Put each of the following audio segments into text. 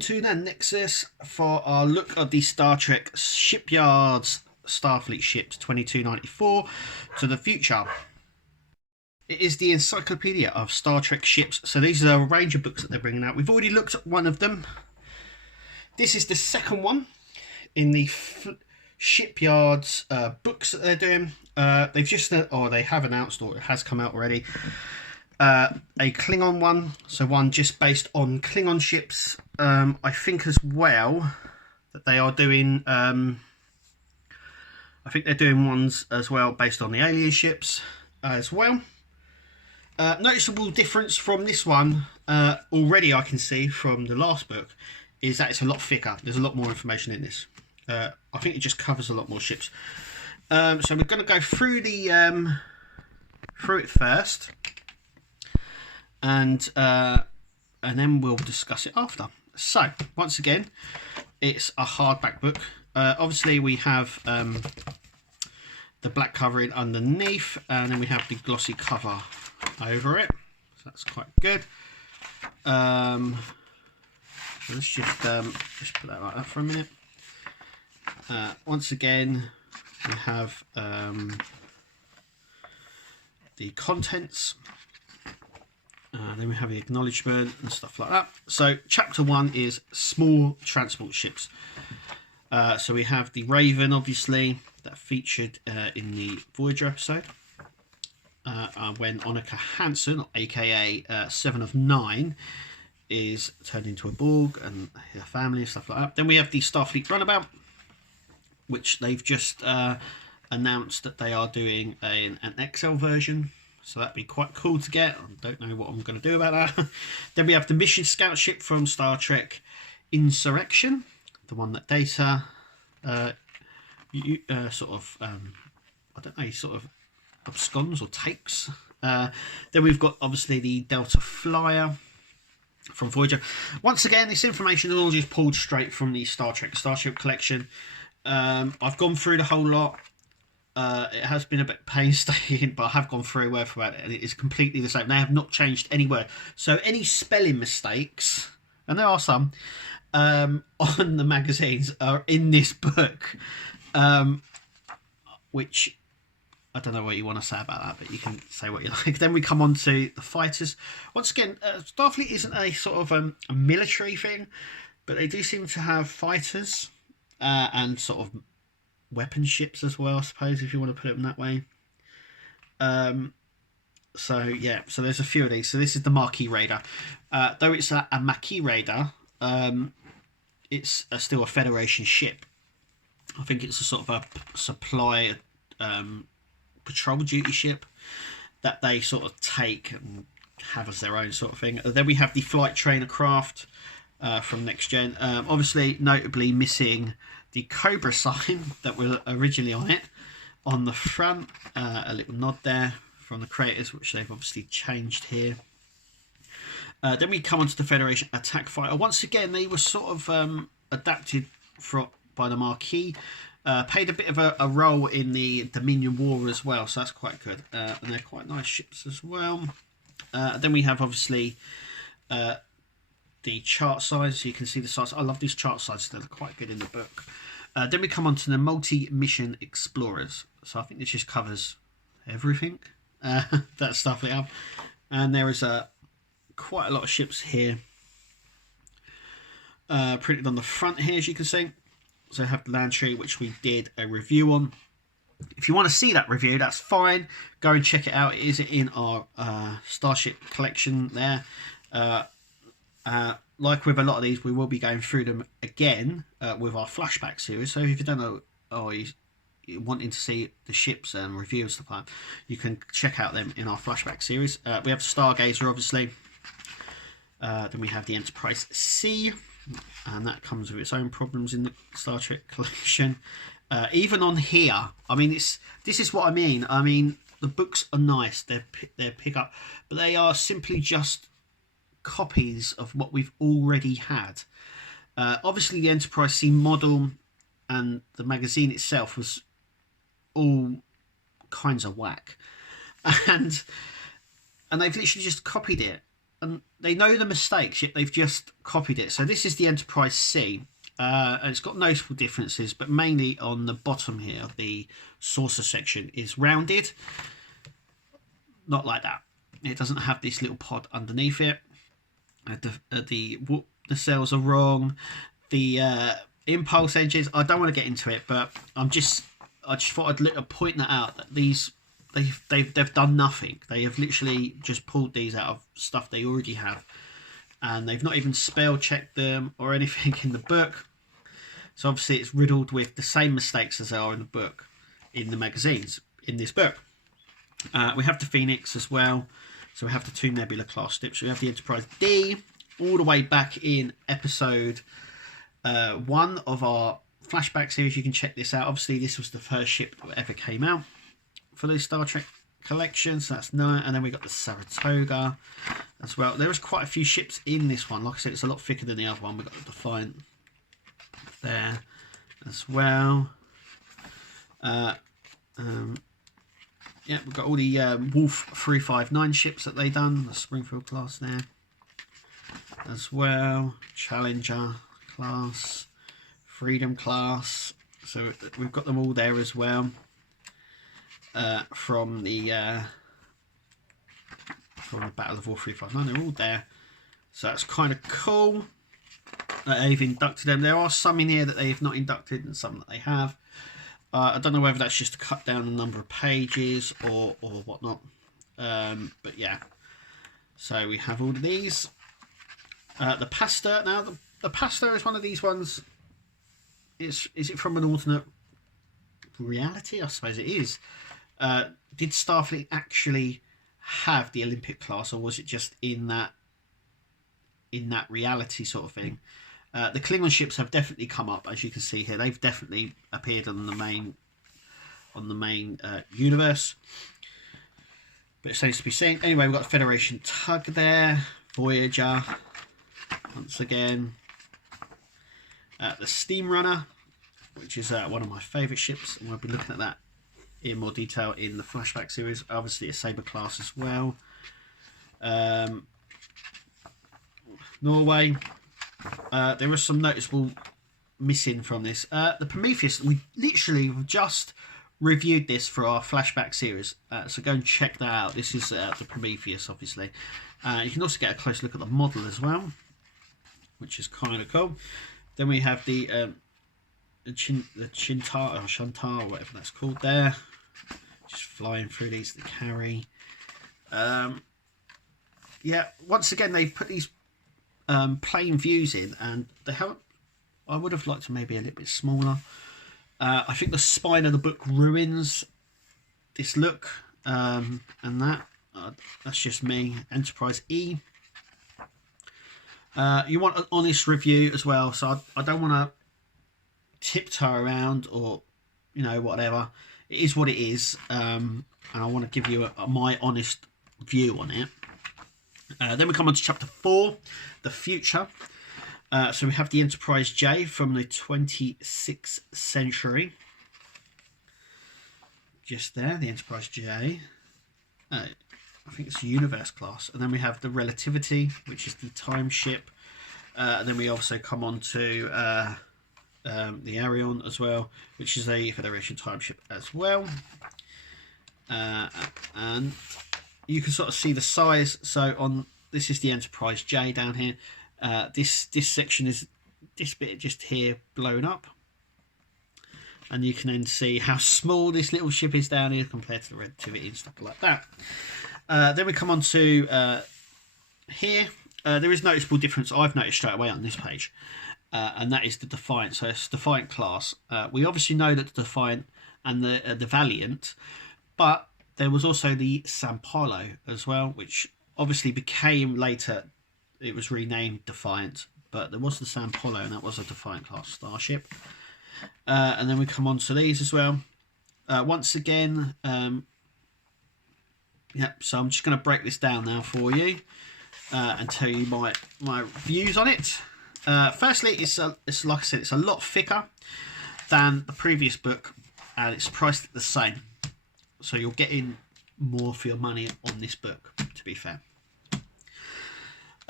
to the Nexus for our look at the Star Trek Shipyards Starfleet ships 2294 to the future. It is the encyclopedia of Star Trek ships, so these are a range of books that they're bringing out. We've already looked at one of them. This is the second one in the Shipyards books that they're doing. They've just, or they have announced, or it has come out already, a Klingon one, so one just based on Klingon ships. I think as well that they are doing, I think they're doing ones as well based on the alien ships as well. Noticeable difference from this one, already I can see from the last book, is that it's a lot thicker. There's a lot more information in this. I think it just covers a lot more ships. So we're going to go through the through it first, and then we'll discuss it after. So once again, it's a hardback book. Obviously we have the black covering underneath, and then we have the glossy cover over it, so that's quite good. Let's just put that like that for a minute. Once again, we have the contents, then we have the acknowledgement and stuff like that. So chapter 1 is small transport ships. So we have the Raven, obviously, that featured in the Voyager episode, when Annika Hansen, aka 7 of 9, is turned into a Borg and her family and stuff like that. Then we have the Starfleet Runabout, which they've just announced that they are doing an XL version, so that'd be quite cool to get. I don't know what I'm going to do about that. Then we have the Mission Scout ship from Star Trek Insurrection, the one that Data I don't know, sort of absconds or takes. Then we've got obviously the Delta Flyer from Voyager. Once again, this information is all just pulled straight from the Star Trek Starship collection. I've gone through the whole lot. It has been a bit painstaking, but I have gone through word for word, and it is completely the same. They have not changed any word. So any spelling mistakes, and there are some, on the magazines are in this book, which I don't know what you want to say about that, but you can say what you like. Then we come on to the fighters. Once again, Starfleet isn't a sort of a military thing, but they do seem to have fighters and sort of weapon ships as well, I suppose, if you want to put it in that way. So yeah, so there's a few of these. So this is the Maquis Raider. Though it's a Maquis Raider, it's still a Federation ship. I think it's a sort of a supply patrol duty ship that they sort of take and have as their own sort of thing. Then we have the Flight Trainer craft from Next Gen. Obviously, notably missing the Cobra sign that was originally on it on the front. A little nod there from the creators, which they've obviously changed here. Then we come on to the Federation Attack Fighter. Once again, they were sort of adapted by the Maquis. Played a bit of a role in the Dominion War as well, so that's quite good. And they're quite nice ships as well. Then we have obviously the chart size, so you can see the size. I love these chart sizes, they're quite good in the book. Then we come on to the multi-mission explorers. So I think this just covers everything that stuff we have. And there is quite a lot of ships here printed on the front here, as you can see. So I have the Lantry, which we did a review on. If you want to see that review, that's fine. Go and check it out. It is in our Starship collection there. Like with a lot of these, we will be going through them again with our flashback series. So if you don't know, or you're wanting to see the ships and review and stuff like that, you can check out them in our flashback series. We have Stargazer, obviously. Then we have the Enterprise C, and that comes with its own problems in the Star Trek collection. Even on here, I mean, this is what I mean. I mean, the books are nice, they're pick up, but they are simply just copies of what we've already had. Obviously, the Enterprise C model and the magazine itself was all kinds of whack, and they've literally just copied it and they know the mistakes, yet they've just copied it. So this is the Enterprise C. And it's got notable differences, but mainly on the bottom here, the saucer section is rounded. Not like that. It doesn't have this little pod underneath it. The cells are wrong. The impulse engines, I don't want to get into it, but I just thought I'd point that out, that these they've done nothing. They have literally just pulled these out of stuff they already have, and they've not even spell checked them or anything in the book. So obviously it's riddled with the same mistakes as they are in the book, in the magazines, in this book. We have the Phoenix as well. So we have the 2 Nebula class ships. We have the Enterprise D, all the way back in episode 1 of our flashback series. You can check this out. Obviously this was the first ship that ever came out for the Star Trek collection. So that's 9. And then we got the Saratoga as well. There was quite a few ships in this one. Like I said, it's a lot thicker than the other one. We got the Defiant there as well. Yeah, we've got all the Wolf 359 ships that they done. The Springfield class there as well. Challenger class, Freedom class. So we've got them all there as well. From the Battle of Wolf 359, they're all there. So that's kind of cool. They've inducted them. There are some in here that they have not inducted and some that they have. I don't know whether that's just to cut down the number of pages or whatnot. But yeah. So we have all of these. The Pasteur. Now, the Pasteur is one of these ones. Is it from an alternate reality? I suppose it is. Did Starfleet actually have the Olympic class, or was it just in that reality sort of thing? The Klingon ships have definitely come up, as you can see here. They've definitely appeared on the main universe, but it's only to be seen. Anyway, we've got the Federation Tug there, Voyager once again, the Steam Runner, which is one of my favourite ships, and we'll be looking at that in more detail in the flashback series. Obviously, a Sabre class as well. Norway. There was some noticeable missing from this. The Prometheus, we literally just reviewed this for our flashback series, so go and check that out. This is the Prometheus, obviously. You can also get a close look at the model as well, which is kind of cool. Then we have the Chintar, or Shantar, or whatever that's called there, just flying through these to carry. Yeah, once again they've put these plain views in, and they haven't. I would have liked to maybe a little bit smaller. I think the spine of the book ruins this look, and that's just me. Enterprise E. You want an honest review as well, so I don't want to tiptoe around or whatever. It is what it is, and I want to give you my honest view on it. Then we come on to chapter 4, the future. So we have the Enterprise J from the 26th century. Just there, the Enterprise J. I think it's Universe class. And then we have the Relativity, which is the time ship. And then we also come on to the Arion as well, which is a Federation time ship as well. And you can sort of see the size. So this is the Enterprise J down here. This section is this bit just here blown up, and you can then see how small this little ship is down here compared to the Relativity and stuff like that. Then we come on to here. There is noticeable difference I've noticed straight away on this page, and that is the Defiant. So it's Defiant class. We obviously know that the Defiant and the Valiant, but there was also the San Paulo as well, which obviously became later. It was renamed Defiant, but there was the San Paulo, and that was a Defiant class starship. And then we come on to these as well. Once again, so I'm just going to break this down now for you and tell you my views on it. Firstly, it's like I said, it's a lot thicker than the previous book, and it's priced the same. So you're getting more for your money on this book, to be fair.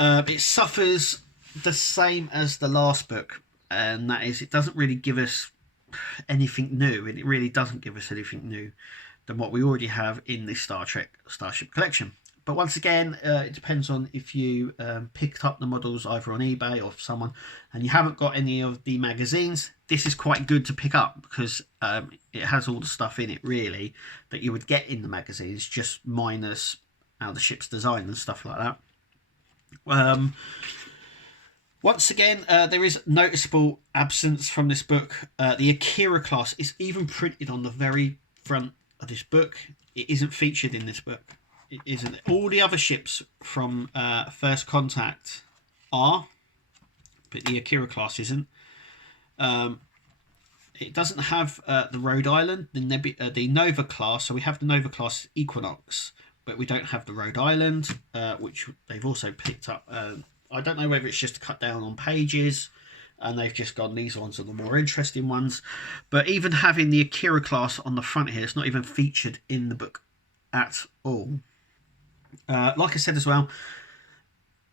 It suffers the same as the last book, and that is it doesn't really give us anything new, and it really doesn't give us anything new than what we already have in this Star Trek Starship collection. But once again, it depends on if you picked up the models either on eBay or someone and you haven't got any of the magazines. This is quite good to pick up because it has all the stuff in it really that you would get in the magazines, just minus how the ship's designed and stuff like that. Once again, there is noticeable absence from this book. The Akira class is even printed on the very front of this book. It isn't featured in this book. It isn't. All the other ships from First Contact are, but the Akira class isn't. It doesn't have the Rhode Island, the Nova class. So we have the Nova class Equinox, but we don't have the Rhode Island, which they've also picked up. I don't know whether it's just cut down on pages and they've just gone, these ones are the more interesting ones. But even having the Akira class on the front here, it's not even featured in the book at all. Like I said as well,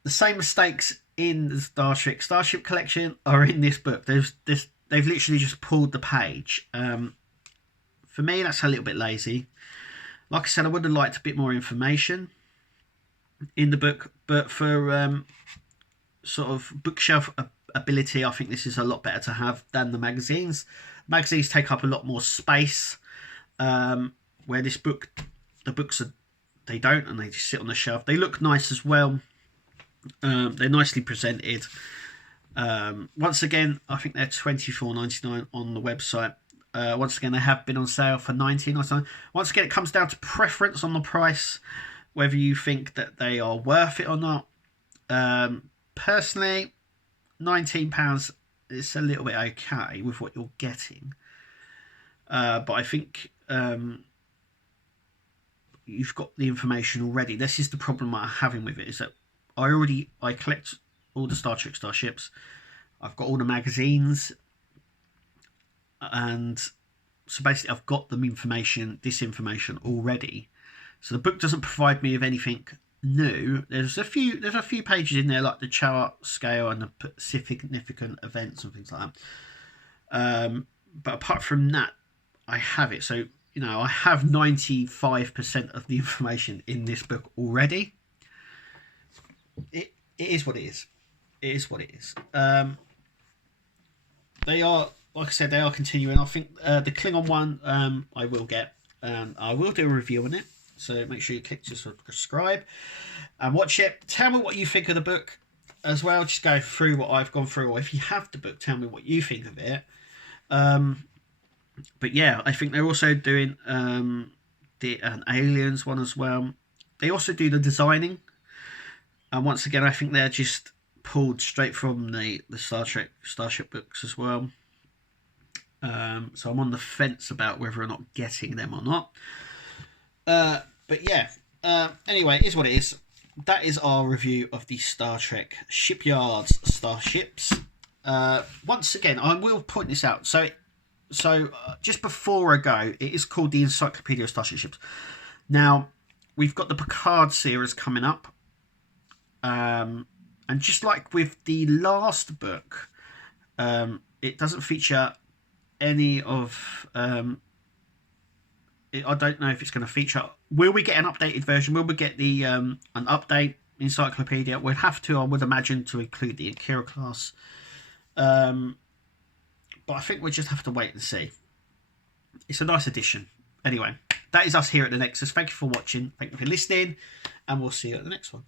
the same mistakes in the Starship collection are in this book. They've literally just pulled the page. For me, that's a little bit lazy. Like I said, I would have liked a bit more information in the book, but for sort of bookshelf ability, I think this is a lot better to have than the magazines. Magazines take up a lot more space, where this book, the books are, they don't, and they just sit on the shelf. They look nice as well. They're nicely presented. Once again, I think they're $24.99 on the website. Once again, they have been on sale for $19.99. Once again, it comes down to preference on the price, whether you think that they are worth it or not. Personally, £19 is a little bit okay with what you're getting. But I think you've got the information already. This is the problem I'm having with it, is that I collect all the Star Trek starships. I've got all the magazines, and so basically I've got this information already. So the book doesn't provide me with anything new. There's a few pages in there, like the chart scale and the significant events and things like that. But apart from that, I have it. So I have 95% of the information in this book already. It is what it is. It is what it is. They are, like I said, they are continuing. I think the Klingon one I will get, and I will do a review on it. So make sure you click to subscribe and watch it. Tell me what you think of the book as well. Just go through what I've gone through, or if you have the book, tell me what you think of it. But yeah, I think they're also doing the Aliens one as well. They also do the designing, and once again, I think they're just pulled straight from the Star Trek Starship books as well. So I'm on the fence about whether or not getting them or not. But yeah, anyway, it is what it is. That is our review of the Star Trek Shipyards starships. Once again, I will point this out. So just before I go, it is called the Encyclopedia of Starship Ships. Now, we've got the Picard series coming up. And just like with the last book, it doesn't feature any of... I don't know if it's going to feature. Will we get an updated version? Will we get the an update encyclopedia? We'll have to, I would imagine, to include the Akira class. But I think we'll just have to wait and see. It's a nice addition. Anyway, that is us here at the Nexus. Thank you for watching. Thank you for listening. And we'll see you at the next one.